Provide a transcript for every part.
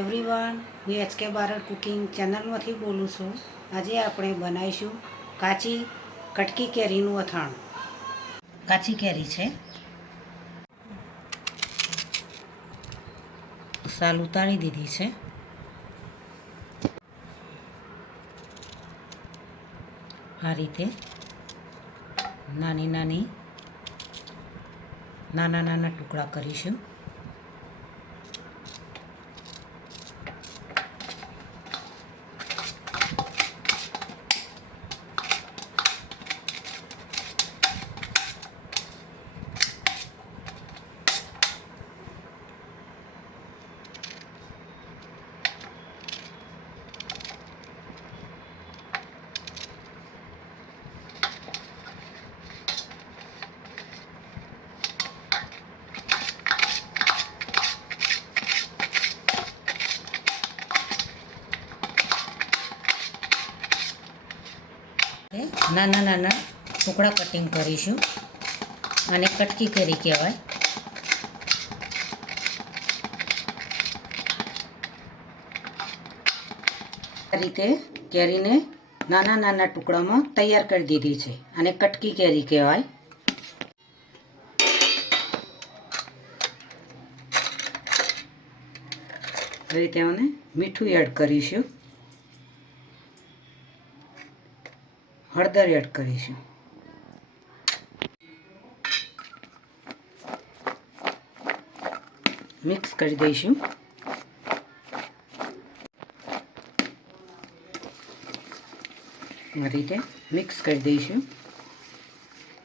Everyone, હું HK Barad cooking ચેનલમાંથી બોલું છું. આજે આપણે બનાવીશું કાચી કટકી કેરીનું અથાણું. કાચી કેરી છે, સાલ ઉતારી દીધી છે. આ રીતે નાના ટુકડા કરીશું. નાના ટુકડા કટિંગ કરીશું. આને કટકી કેરી કહેવાય. આ રીતે કેરીને નાના ટુકડામાં તૈયાર કરી દીધી છે. આને કટકી કેરી કહેવાય. હવે તેમાં મીઠું એડ કરીશું, હળદર એડ કરીશું, મિક્સ કરી દઈશું. આ રીતે મિક્સ કરી દઈશું.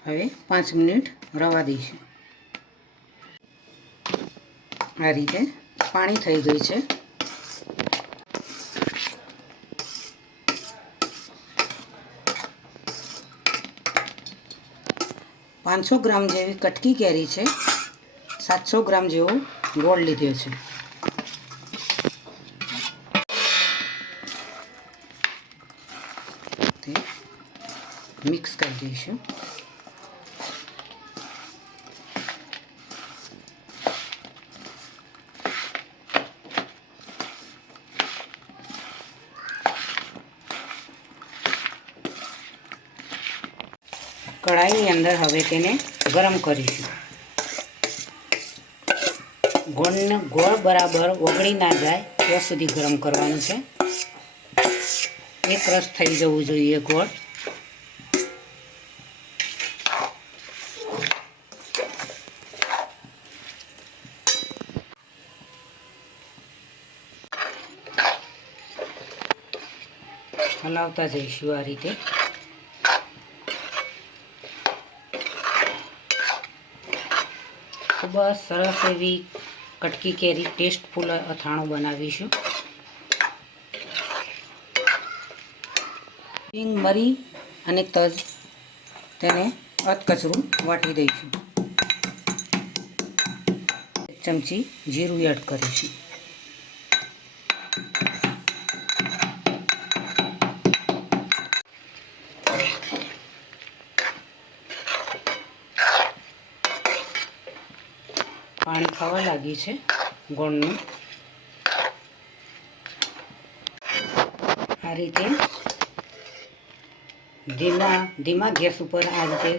હવે 5 મિનિટ રવા દઈશું. આ રીતે પાણી થઈ ગયું છે. $500 ગ્રામ જેવી કટકી કેરી છે. 700 ગ્રામ જેવો ગોળ લીધો છે. તે મિક્સ કરી દઈશું. કઢાઈની અંદર હવે તેને ગરમ કરીશું. ગોળ બરાબર ઓગળી ના જાય ત્યાં સુધી ગરમ કરવાનું છે. એક રસ થઈ જવું જોઈએ ગોળ. હલાવતા જઈશું આ રીતે. ખૂબ જ સરસ એવી કટકી કેરી ટેસ્ટફુલ અથાણું બનાવીશું. હિંગ, મરી અને તજ તેને અધકચરું વાટી દઈશું. 1 ચમચી જીરું એડ કરીશું. પાણી ખાવા લાગ્યું છે ગોળનું. આ રીતે ધીમા ગેસ ઉપર આ રીતે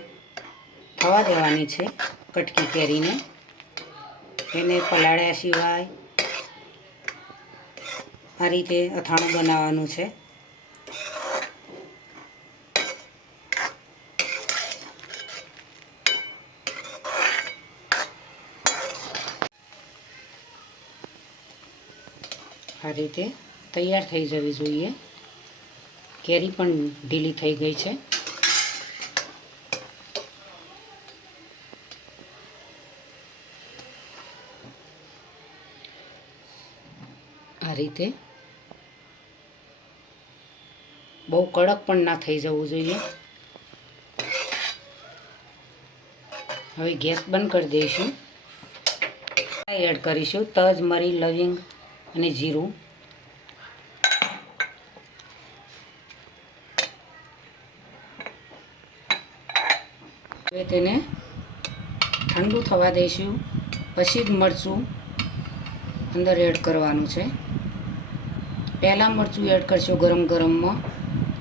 થવા દેવાની છે કટકી કેરીને. એને પલાળ્યા સિવાય આ રીતે અથાણું બનાવવાનું છે. આ રીતે તૈયાર થઈ જવી જોઈએ. કેરી પણ ઢીલી થઈ ગઈ છે. આ રીતે બહુ કડક પણ ના થઈ જવું જોઈએ. હવે ગેસ બંધ કરી દઈશું. એડ કરીશું તજ, મરી, લવિંગ અને જીરું. હવે તેને ઠંડુ થવા દઈશું. પછી જ મરચું અંદર એડ કરવાનું છે. પહેલાં મરચું એડ કરશો ગરમ ગરમમાં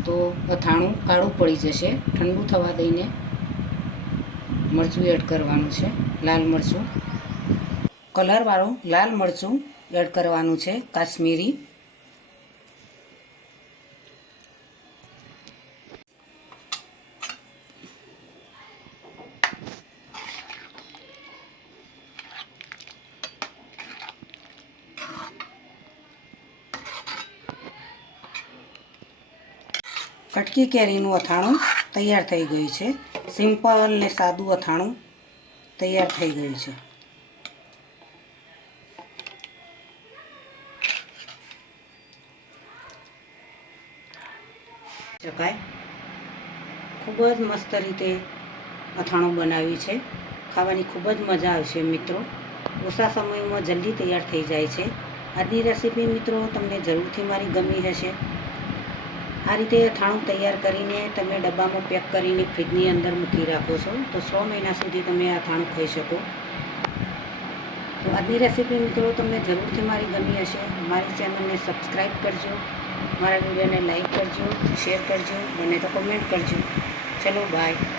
તો અથાણું કાળું પડી જશે. ઠંડુ થવા દઈને મરચું એડ કરવાનું છે, લાલ મરચું, કલરવાળું લાલ મરચું એડ કરવાનું છે, કાશ્મીરી. કટકી કેરીનું અથાણું તૈયાર થઈ ગયું છે. સિમ્પલ ને સાદું અથાણું તૈયાર થઈ ગયું છે. શકાય ખૂબ જ મસ્ત રીતે અથાણું બનાવ્યું છે. ખાવાની ખૂબ જ મજા આવશે મિત્રો. ઓછા સમયમાં જલ્દી તૈયાર થઈ જાય છે. આજની રેસીપી મિત્રો તમને જરૂરથી મારી ગમી હશે. આ રીતે અથાણું તૈયાર કરીને તમે ડબ્બામાં પેક કરીને ફ્રીજની અંદર મૂકી રાખો છો તો 6 મહિના સુધી તમે આ અથાણું ખાઈ શકો. તો આજની રેસીપી મિત્રો તમને જરૂરથી મારી ગમી હશે. મારી ચેનલને સબસ્ક્રાઈબ કરજો, મારા વિડીયોને લાઈક કરજો, શેર કરજો, મને તો કમેન્ટ કરજો. ચલો બાય.